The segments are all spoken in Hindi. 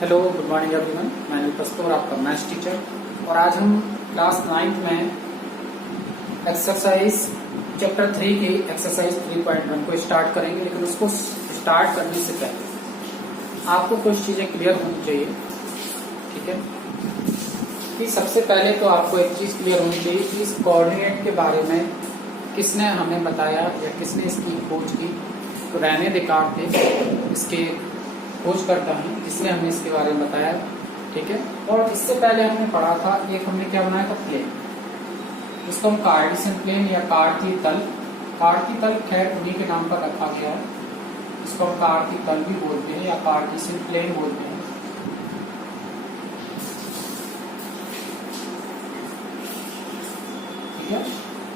Hello, good morning everyone. मैं कस्तूर, आपका मैथ्स टीचर। और आज हम क्लास 9th में एक्सरसाइज चैप्टर 3 की एक्सरसाइज 3.1 को स्टार्ट करेंगे। लेकिन उसको स्टार्ट करने से पहले आपको कुछ चीजें क्लियर होनी चाहिए, ठीक है। कि सबसे पहले तो आपको एक चीज क्लियर होनी चाहिए कि इस कोऑर्डिनेट के बारे में किसने हमें बताया या किसने इसकी खोज की। तो रेने देकार्त थे इसके खोज करता है, जिसने हमें इसके बारे में बताया, ठीक है। और इससे पहले हमने पढ़ा था, एक हमने क्या बनाया था, प्लेन। इसको हम कार्टेशियन प्लेन या कार्तीय तल खैर उन्हीं के नाम पर रखा गया है। इसको हम कार्तीय तल भी बोलते हैं या कार्टेशियन प्लेन बोलते हैं। ठीक है,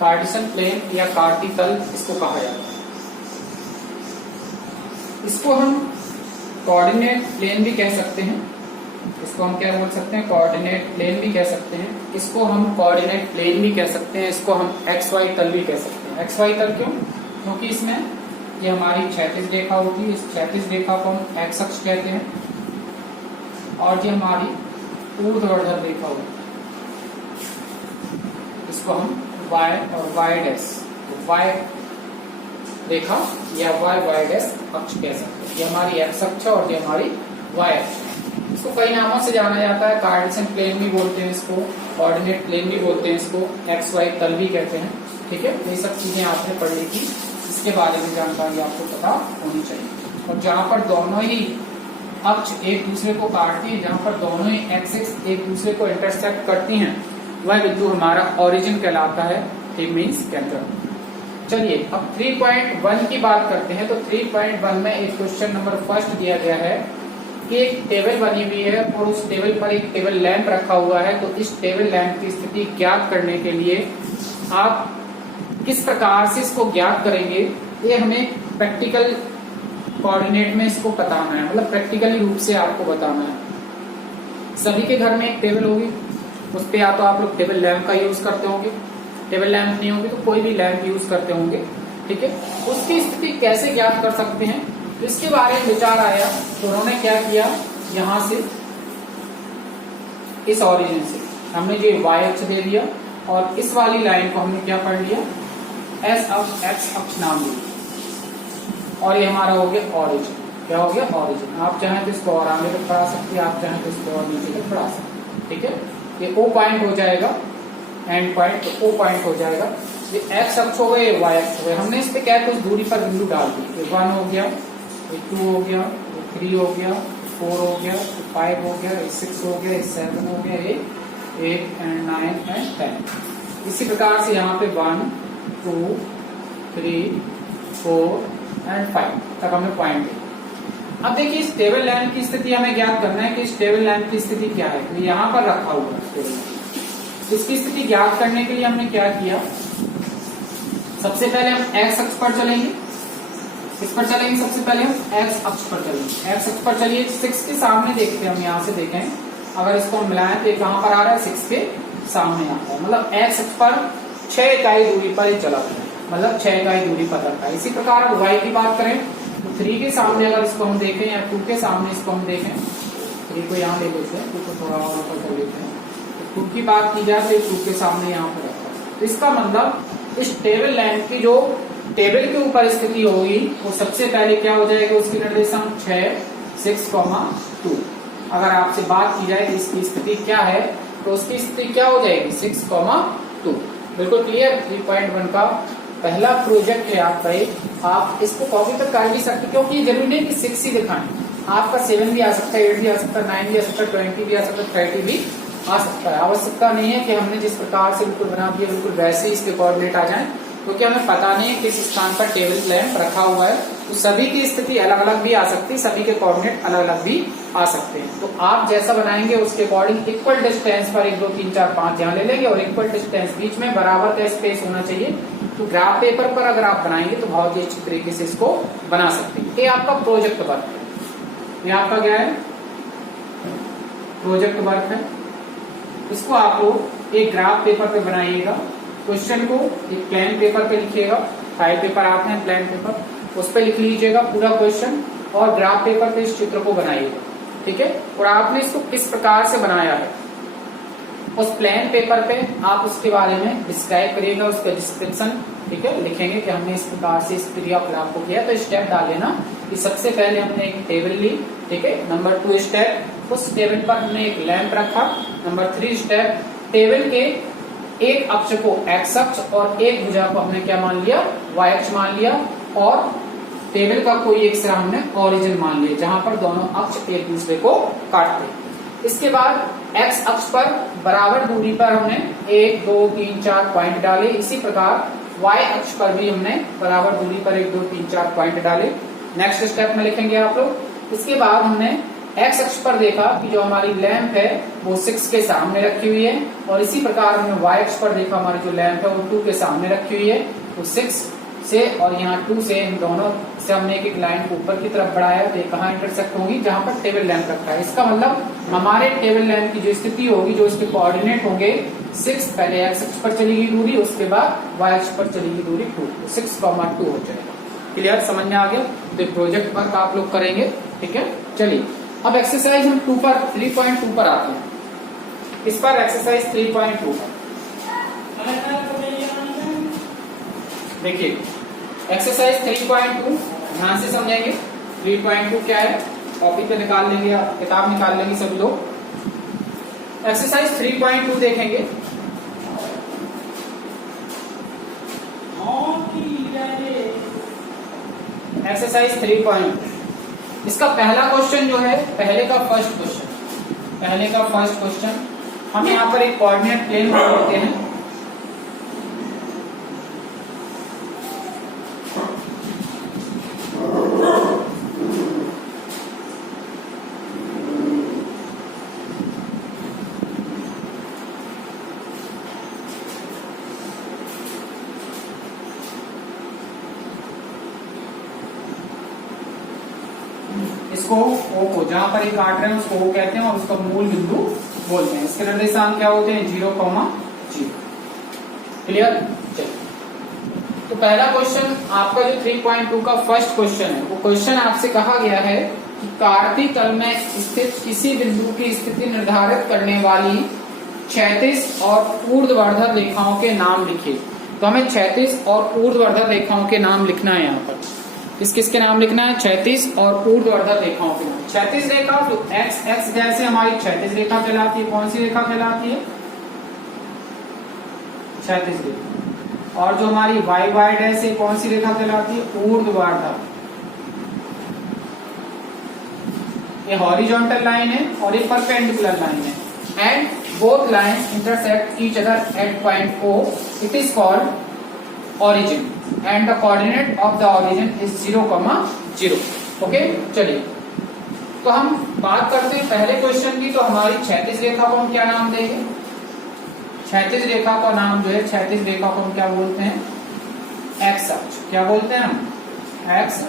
कार्टेशियन प्लेन या कार्तीय तल इसको कहा जाता है। इसको हम कोऑर्डिनेट प्लेन भी कह सकते हैं। इसको हम क्या बोल सकते हैं, कोऑर्डिनेट प्लेन भी कह सकते हैं। इसको हम कोऑर्डिनेट प्लेन भी कह सकते हैं। इसको हम एक्स वाई तल भी कह सकते हैं। एक्स वाई तल क्यों? क्योंकि इसमें ये हमारी क्षैतिज रेखा होती है। इस क्षैतिज रेखा को हम एक्स अक्ष कहते हैं और ये हमारी ऊर्ध्वाधर रेखा होती है, इसको हम वाई और वाई डैश, वाई रेखा या वाई डैश अक्ष कह सकते हैं। ये हमारी एक्स अक्ष और ये हमारी वाई अक्ष। इसको कई नामों से जाना जाता है। कार्टेशियन प्लेन भी बोलते हैं इसको, कोऑर्डिनेट प्लेन भी बोलते हैं इसको, एक्स वाई तल भी कहते हैं, ठीक है। ये सब चीजें आपने पढ़ ली थी, इसके बारे में जानकारी आपको पता होनी चाहिए। और जहां पर दोनों ही अक्ष एक दूसरे को काटती है, जहां पर दोनों ही एक्सिस एक दूसरे को इंटरसेक्ट करती हैं, वह बिंदु हमारा ओरिजिन कहलाता है। इट मींस केंद्र। चलिए अब 3.1 की बात करते हैं। तो 3.1 में एक क्वेश्चन नंबर फर्स्ट दिया गया है कि एक टेबल बनी हुई है और उस टेबल पर एक टेबल लैंप रखा हुआ है। तो इस टेबल लैंप की स्थिति ज्ञात करने के लिए आप किस प्रकार से इसको ज्ञात करेंगे, ये हमें प्रैक्टिकल कोऑर्डिनेट में इसको बताना है, मतलब प्रैक्टिकली रूप से आपको बताना है। सभी के घर में एक टेबल होगी, उस पर या तो आप लोग टेबल लैंप का यूज करते होंगे, टेबल लैंप नहीं होगी तो कोई भी लैंप यूज करते होंगे, ठीक है। उसकी स्थिति कैसे ज्ञात कर सकते हैं, इसके बारे में विचार आया। तो उन्होंने क्या किया, यहां से इस ओरिजिन से हमने जो वाई अक्ष दे दिया और इस वाली लाइन को हमने क्या पढ़ लिया, एस अक्ष, एक्स अक्ष नाम लिया और ये हमारा हो गया ओरिजिन। क्या हो गया, ओरिजिन। आप चाहें तो इसको और आगे तक बढ़ा सकते हैं, आप चाहें तो इसको और नीचे तक बढ़ा सकते हैं, ठीक है। ये ओ पॉइंट हो जाएगा, एंड पॉइंट, तो ओ पॉइंट हो जाएगा। ये एक्स अक्ष हो गए, ये वाई अक्ष हो गए। हमने इस पे क्या कुछ दूरी पर बिंदु डाल दी। ये 1 हो गया, ये 2 हो गया, ये 3 हो गया, 4 हो गया, 5 हो गया, 6 हो गया, 7 हो गया, 8 एंड 9 एंड 10। इसी प्रकार से यहाँ पे 1 2 3 4 एंड 5 तक हमने पॉइंट दिया। अब देखिए इस टेबल लैंप की स्थिति हमें ज्ञात करना है कि इस टेबल लैंप की स्थिति क्या है। तो यहाँ पर रखा हुआ है टेबल लैंप। इसकी स्थिति ज्ञात करने के लिए हमने क्या किया, सबसे पहले हम एक्स अक्ष पर चलेंगे। किस पर चलेंगे, सबसे पहले हम एक्स अक्ष पर चलेंगे। एक्स अक्ष पर चलिए, 6 के सामने देखते हैं हम, यहाँ से देखें अगर इसको हम मिलाएं तो ये कहां पर आ रहा है, 6 के सामने आता है। मतलब एक्स अक्ष पर 6 इकाई दूरी पर ये चला गया, मतलब 6 इकाई दूरी पर रखा है। इसी प्रकार अब वाई की बात करें तो 3 के सामने अगर इसको हम देखें या 2 के सामने इसको हम देखें, 3 को यहाँ ले लेते हैं, 2 को थोड़ा और ऊपर कर लेते हैं। 2 की बात की जाए तो 2 के सामने यहाँ पर रखा है। तो इसका मतलब इस टेबल लैंप की जो टेबल के ऊपर स्थिति होगी वो सबसे पहले क्या हो जाएगा, उसकी निर्देशांक 6, 2। अगर आपसे बात की जाए इसकी स्थिति क्या है तो उसकी स्थिति क्या हो जाएगी, 6, 2। बिल्कुल क्लियर। 3.1 का पहला प्रोजेक्ट है आपका ये। आप इसको कॉपी पर कर भी सकते, क्योंकि जरूरी नहीं कि 6 ही दिखाएं, आपका 7 भी आ सकता है, 8 भी आ सकता है, 9 भी आ सकता है, 20 भी आ सकता है, 30 भी आ सकता है। आवश्यकता नहीं है कि हमने जिस प्रकार से बिल्कुल बना दिया बिल्कुल वैसे ही इसके कोऑर्डिनेट आ जाएं, क्योंकि हमें पता नहीं है किस स्थान पर टेबल लैंप रखा हुआ है। तो सभी की स्थिति अलग अलग भी आ सकती है, सभी के कोऑर्डिनेट अलग अलग भी आ सकते हैं। तो आप जैसा बनाएंगे उसके अकॉर्डिंग इक्वल डिस्टेंस पर 1 2 3 4 5 यहाँ ले लेंगे और इक्वल डिस्टेंस बीच में बराबर का स्पेस होना चाहिए। तो ग्राफ पेपर पर अगर आप बनाएंगे तो बहुत ही अच्छी तरीके से इसको बना सकते हैं। ये आपका प्रोजेक्ट वर्क है, ये आपका क्या है, प्रोजेक्ट वर्क है। इसको आप लोग एक ग्राफ पेपर पे बनाइएगा। क्वेश्चन को एक प्लेन पेपर पे लिखिएगा, फाइल पेपर आते हैं प्लेन पेपर, उस पे लिख लीजिएगा पूरा क्वेश्चन और ग्राफ पेपर पे इस चित्र को बनाइएगा। ठीक है, और आपने इसको किस प्रकार से बनाया है उस प्लेन पेपर पे आप उसके बारे में डिस्क्राइब करिएगा, उसका डिस्क्रिप्शन, ठीक है, लिखेंगे कि हमने इस प्रकार से इस क्रियाकलाप को किया। तो स्टेप डाल लेना कि सबसे पहले हमने एक टेबल ली, ठीक है। नंबर 2 स्टेप, उस टेबल पर हमने एक लैंप रखा। नंबर 3 स्टेप, टेबल के एक अक्ष को एक्स अक्ष और एक भुजा को हमने क्या मान लिया, वाई अक्ष मान लिया, और टेबल का कोई एक सिरा हमने ओरिजिन मान लिया जहां पर दोनों अक्ष एक दूसरे को काटते। इसके बाद एक्स अक्ष पर बराबर दूरी पर हमने 1 2 3 4 पॉइंट डाले। इसी प्रकार वाई अक्ष पर भी हमने बराबर दूरी पर 1 2 3 4 पॉइंट डाले। नेक्स्ट स्टेप में लिखेंगे आप लोग। इसके बाद हमने एक्स अक्ष पर देखा कि जो हमारी लैंप है वो 6 के सामने रखी हुई है, और इसी प्रकार हमने वाई अक्ष पर देखा हमारी जो लैंप है वो 2 के सामने रखी हुई है। वो 6 से और यहाँ 2 से, इन दोनों से हमने एक लाइन को ऊपर की तरफ बढ़ाया, तो ये कहाँ इंटरसेक्ट होगी, जहां पर टेबल लैंप रखा है। इसका मतलब हमारे टेबल लैंप की जो स्थिति होगी, जो इसके कोऑर्डिनेट होंगे 6, पहले एक्स अक्ष पर चलेगी दूरी, उसके बाद वाई अक्ष पर चलेगी दूरी 2, 6,2 हो जाएगा। क्लियर, समझ में आ गया। तो प्रोजेक्ट वर्क आप लोग करेंगे, ठीक है। चलिए अब एक्सरसाइज हम 2 पर 3.2 पर आते हैं। इस पर एक्सरसाइज 3.2 पर देखिए, एक्सरसाइज 3.2 ध्यान से समझेंगे। 3.2 क्या है, कॉपी पे निकाल लेंगे, आप किताब निकाल लेंगे सभी लोग। एक्सरसाइज 3.2 देखेंगे। एक्सरसाइज 3.2, इसका पहला क्वेश्चन जो है, पहले का फर्स्ट क्वेश्चन हम यहाँ पर एक कोऑर्डिनेट प्लेन बनाते हैं। इसको O को, जहां पर ये काट रहे हैं उसको O कहते हैं और उसका मूल बिंदु बोलते हैं। इसके निर्देशांक क्या होते हैं, 0,0। क्लियर। चलिए, तो पहला क्वेश्चन आपका जो 3.2 का फर्स्ट क्वेश्चन है, वो क्वेश्चन आपसे कहा गया है कि कार्तीय तल में स्थित किसी बिंदु की स्थिति निर्धारित करने वाली क्षैतिज और ऊर्ध्वाधर रेखाओं के नाम लिखिए। तो हमें क्षैतिज और ऊर्ध्वाधर रेखाओं के नाम लिखना है। यहाँ पर किसके नाम लिखना है, क्षैतिज और ऊर्ध्वाधर रेखाओं के नाम। क्षैतिज रेखा तो एक्स एक्स जैसे हमारी क्षैतिज रेखा कहलाती है। कौन सी रेखा कहलाती है, क्षैतिज रेखा। और जो हमारी वाई वाई डैश है कौन सी रेखा कहलाती है, ऊर्ध्वाधर। ये हॉरिजॉन्टल लाइन है और ये परपेंडिकुलर लाइन है, and both lines intersect each other at point O। It is called origin and the coordinate of the origin is 0,0। Okay, चलिए तो हम बात करते हैं पहले क्वेश्चन की। तो हमारी क्षैतिज रेखा को हम क्या नाम देंगे, क्षैतिज रेखा का नाम जो है, क्षैतिज रेखा को हम क्या बोलते हैं, एक्स अक्ष। क्या बोलते हैं हम, एक्स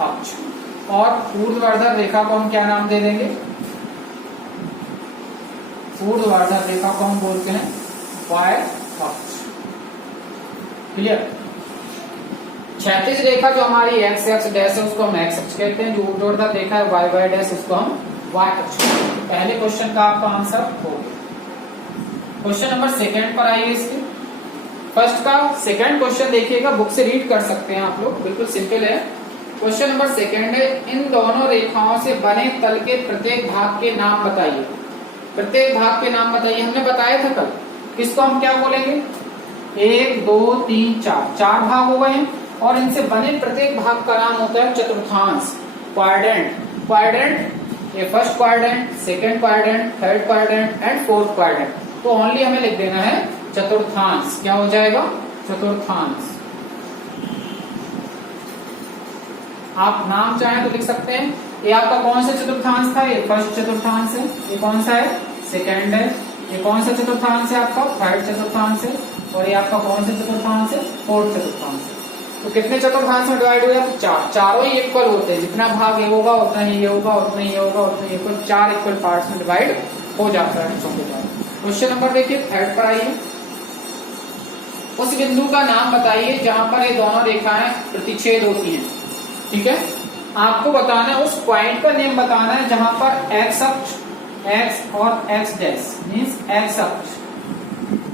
अक्ष। और ऊर्ध्वाधर रेखा को हम क्या नाम दे देंगे, ऊर्ध्वाधर रेखा को हम बोलते हैं वाई अक्ष। क्लियर। क्षैतिज रेखा जो हमारी एक्स एक्स डैश है उसको हम एक्स अक्ष कहते हैं, जो ऊर्ध्वाधर रेखा है वाई वाई डैश उसको हम वाई अक्ष। पहले क्वेश्चन का आपका आंसर हो गया। क्वेश्चन नंबर 2 पर आइए। इसके फर्स्ट का सेकंड क्वेश्चन देखिएगा, बुक से रीड कर सकते हैं आप लोग, बिल्कुल सिंपल है। क्वेश्चन नंबर 2 है, इन दोनों रेखाओं से बने तल के प्रत्येक भाग के नाम बताइए। प्रत्येक भाग के नाम बताइए। हमने बताया था कल, किसको हम क्या बोलेंगे, 1 2 3 4 भाग हो गए हैं, और इनसे बने प्रत्येक भाग का नाम होता है चतुर्थांश, क्वाड्रेंट। क्वाड्रेंट, ये first quadrant, second quadrant, third quadrant and fourth quadrant. तो ओनली हमें लिख देना है चतुर्थांश। क्या हो जाएगा, चतुर्थांश। आप नाम चाहें तो लिख सकते हैं। ये आपका कौन सा चतुर्थांश था, ये फर्स्ट चतुर्थांश है। ये कौन सा है, सेकंड है। ये कौन सा चतुर्थांश है आपका, थर्ड चतुर्थांश है। और ये आपका कौन सा चतुर्थांश है, फोर्थ चतुर्थांश है। तो कितने चतुर्थांश में डिवाइड हो गया, तो 4। चारों ही इक्वल होते हैं, जितना भाग ये होगा उतना ही ये होगा, उतना ही ये होगा, उतना ही इक्वल, 4 इक्वल पार्ट्स में डिवाइड हो जाता है। क्वेश्चन नंबर देखिए, थर्ड पर आइए। उस बिंदु का नाम बताइए जहां पर ये दोनों रेखाएं प्रतिच्छेद होती हैं। ठीक है, आपको बताना है, उस पॉइंट का नेम बताना है जहां पर एक्स अक्ष, एक्स और एक्स डैश मीन्स एक्स अक्ष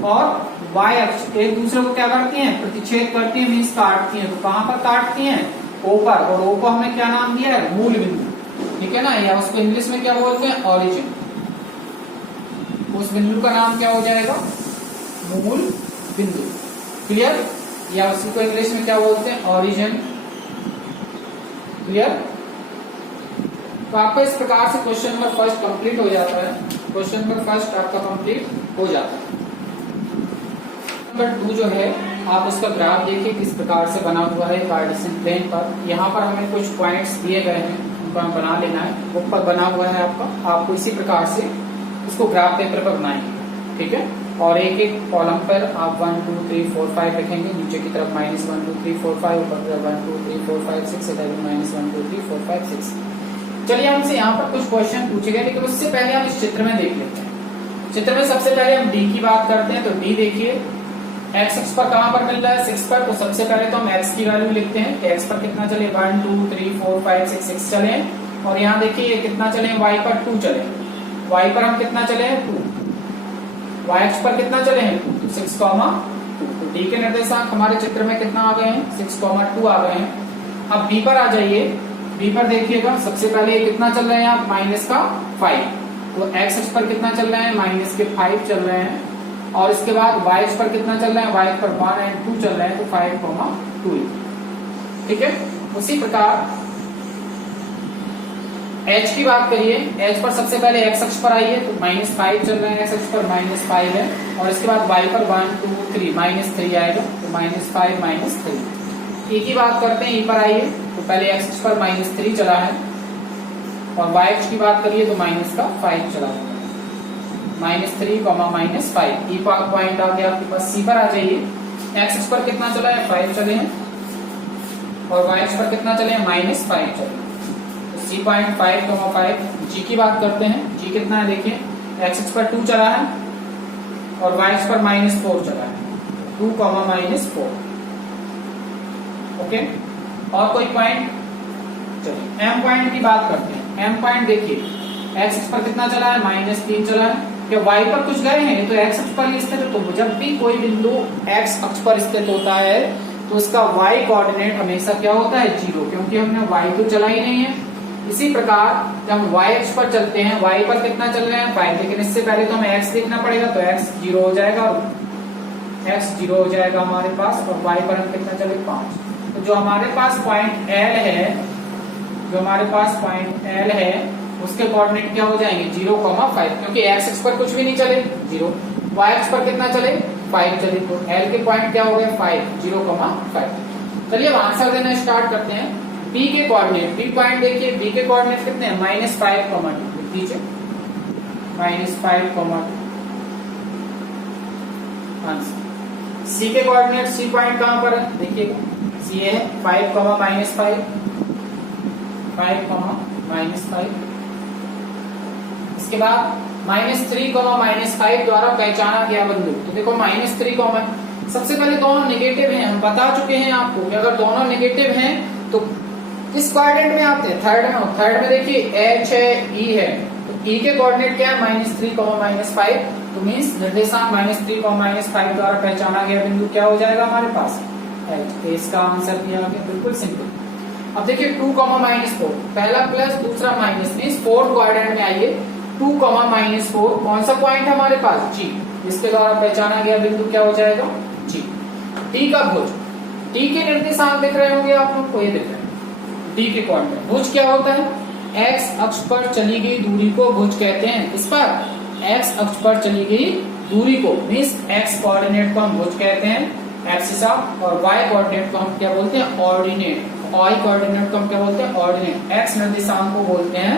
और वाई अक्ष एक दूसरे को क्या करती हैं, प्रतिच्छेद करती हैं, मीन्स काटती हैं। तो कहां पर काटती हैं, ओ पर, और ओ को हमने क्या नाम दिया है, मूल बिंदु, ठीक है ना, या उसको इंग्लिश में क्या बोलते हैं, ऑरिजिन। उस बिंदु का नाम क्या हो जाएगा, मूल बिंदु, क्लियर, या उसी को इंग्लिश में क्या बोलते हैं, ऑरिजिन, क्लियर। तो आपका इस प्रकार से क्वेश्चन नंबर फर्स्ट कंप्लीट हो जाता है, क्वेश्चन नंबर फर्स्ट आपका कंप्लीट हो जाता है। नंबर 2 जो है आप उसका ग्राफ देखिए किस प्रकार से बना हुआ है कार्टेशियन प्लेन पर। यहाँ पर हमें कुछ पॉइंट्स दिए गए हैं, उनको हमें बना लेना है, ऊपर बना हुआ है आपका, आपको इसी प्रकार से उसको ग्राफ पेपर पर बनाएंगे, ठीक है। और एक एक कॉलम पर आप 1 2 3 4 5 लिखेंगे, नीचे की तरफ -1 2 3 4 5, ऊपर की तरफ 1 2 3 4 5 6, इधर भी -1 2 3 4 5 6। चलिए हमसे यहाँ पर कुछ क्वेश्चन पूछे गए, लेकिन उससे पहले हम इस चित्र में देख लेते हैं। चित्र में सबसे पहले हम डी की बात करते हैं। तो डी देखिए, एक्स अक्ष पर कहां पर मिल रहा है, 6 पर। तो सबसे पहले तो हम एक्स की वैल्यू लिखते हैं कि एक्स पर कितना चले, 1 2 3 4 5 6 6 चले। और यहाँ देखिए ये कितना चले, वाई पर 2 चले, वाई पर हम कितना चले हैं, 2, वाई अक्ष पर कितना चले हैं, 6, 2। तो डी के निर्देशांक हमारे चित्र में कितना आ गए हैं, 6, 2 आ गए हैं। अब बी पर आ जाइए, बी पर देखिएगा सबसे पहले ये कितना चल रहे हैं आप, -5। तो एक्स अक्ष पर कितना चल रहे हैं, -5 चल रहे हैं। और इसके बाद वाई अक्ष पर कितना चल रहा है, वाई पर 1 और 2 चल रहे हैं, तो 5, 2, ठीक है। उसी प्रकार एच की बात करिए, एच पर सबसे पहले एक्स अक्ष पर आइए, तो -5 चल रहे हैं, एक्स अक्ष पर -5 है। और इसके बाद वाई पर 1 2 3 -3 आएगा, तो -5 -3। ई की बात करते हैं, ई पर आइए, तो पहले एक्स अक्ष पर -3 चला है, और वाई अक्ष की बात करिए तो -5 चला है, -3, -5। ई पॉइंट आ गया आपके पास। सी पर आ जाइए, एक्स अक्ष पर कितना चला है, 5 चले हैं, और वाई अक्ष पर कितना चले हैं, -5 चले। तो सी पॉइंट 5, 5। जी की बात करते हैं, जी कितना है देखिए, एक्स अक्ष पर 2 चला है, और वाई अक्ष पर -4 चला है, 2, -4, ओके। और कोई पॉइंट, चलिए एम पॉइंट की बात करते हैं। एम पॉइंट देखिए, एक्स अक्ष पर कितना चला है, -3 चला है, कि वाई पर कुछ गए हैं तो एक्स अक्ष पर स्थित है। तो जब भी कोई बिंदु एक्स अक्ष पर स्थित होता है तो उसका वाई कोऑर्डिनेट हमेशा क्या होता है, 0, क्योंकि हमने वाई तो चला ही नहीं है। इसी प्रकार जब हम वाई अक्ष पर चलते हैं, वाई पर कितना चल रहे हैं, 5, लेकिन इससे पहले तो हमें एक्स देखना पड़ेगा, तो एक्स 0 हो जाएगा, एक्स 0 हो जाएगा हमारे पास, और वाई पर हम कितना चले, 5। तो जो हमारे पास पॉइंट एल है, जो हमारे पास पॉइंट एल है, उसके कोऑर्डिनेट क्या हो जाएंगे, 0, 5, क्योंकि एक्स अक्ष पर कुछ भी नहीं चले, 0, वाई अक्ष पर कितना चले, 5 चले। तो एल के पॉइंट क्या हो गए, 5, 0, 5। चलिए अब आंसर देना स्टार्ट करते हैं। बी के कोऑर्डिनेट, बी पॉइंट देखिए, बी के कोऑर्डिनेट कितने हैं, -5, 2 लीजिए, -5, 2 आंसर। सी के कोऑर्डिनेट, सी पॉइंट कहां पर है देखिएगा, सी है 5, -5, 5, -5। इसके बाद -3, -5 द्वारा पहचाना गया बिंदु। तो देखो -3, सबसे पहले दोनों नेगेटिव हैं, हम बता चुके हैं आपको कि अगर दोनों नेगेटिव हैं तो किस क्वाड्रेंट में आते हैं, थर्ड में। थर्ड में देखिए एच है, ई है, तो ई के कोऑर्डिनेट क्या है, -3, -5। तो मीन्स निर्देशांक -3, -5 द्वारा पहचाना गया बिंदु क्या हो जाएगा हमारे पास, एच। इसका आंसर दिया गया, बिल्कुल सिंपल। अब देखिए 2, -4, पहला प्लस दूसरा माइनस, मीन्स 4th क्वाड्रेंट में आइए, 2, -4 कौन सा पॉइंट है हमारे पास, जी, इसके द्वारा पहचाना गया बिंदु क्या हो जाएगा, जी। टी का भुज, टी के निर्देशांक दिख रहे होंगे आप लोग को, ये दिख रहे हैं टी के कोऑर्डिनेट। भुज क्या होता है, एक्स अक्ष पर चली गई दूरी को भुज कहते हैं। इस पर एक्स अक्ष पर चली गई दूरी को, मीन्स एक्स कोऑर्डिनेट को हम भुज कहते हैं, एक्सिसा, और वाई कोऑर्डिनेट को हम क्या बोलते हैं, ऑर्डिनेट। वाई कोऑर्डिनेट को हम क्या बोलते हैं, ऑर्डिनेट। एक्स निर्देशांक को बोलते हैं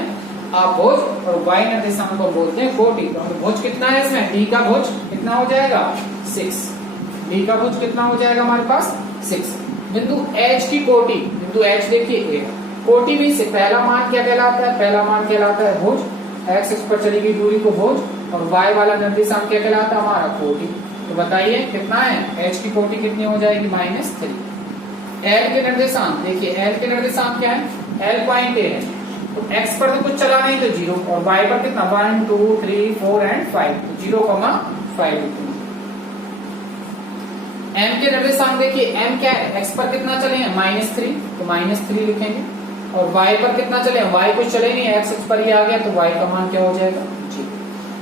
आप भुज, और वाई निर्देशांक को बोलते हैं कोटि। तो भुज कितना है इसमें, डी का भुज कितना हो जाएगा, 6। डी का भुज कितना हो जाएगा हमारे पास, 6। बिंदु एच की कोटि, बिंदु एच देखिए, कोटि में से पहला मान क्या कहलाता है, पहला मान कहलाता है भुज, एक्स अक्ष पर चली गई दूरी को भुज, और वाई वाला निर्देशांक क्या कहलाता है हमारा, कोटि। तो बताइए कितना है, एच की कोटि कितनी हो जाएगी, -3। एल के निर्देशांक देखिए, एल के निर्देशांक क्या है, L पॉइंट ए है, तो x पर तो कुछ चला नहीं तो 0, और y पर कितना 1 2 3 4 एंड 5, तो 0,5 लिखेंगे। m के निर्देशांक देखिए, m क्या है, x पर कितना चले हैं -3, तो -3 लिखेंगे, और y पर कितना चले हैं, y कुछ चले नहीं, x पर ही आ गया, तो y का मान क्या हो जाएगा 0।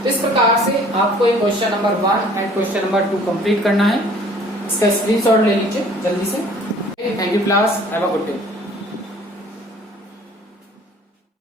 तो इस प्रकार से आपको ये question number 1 and question number 2 complete करना है। इसका स्क्रीनशॉट ले लीजिए जल्दी से। Thank you class, have a good day.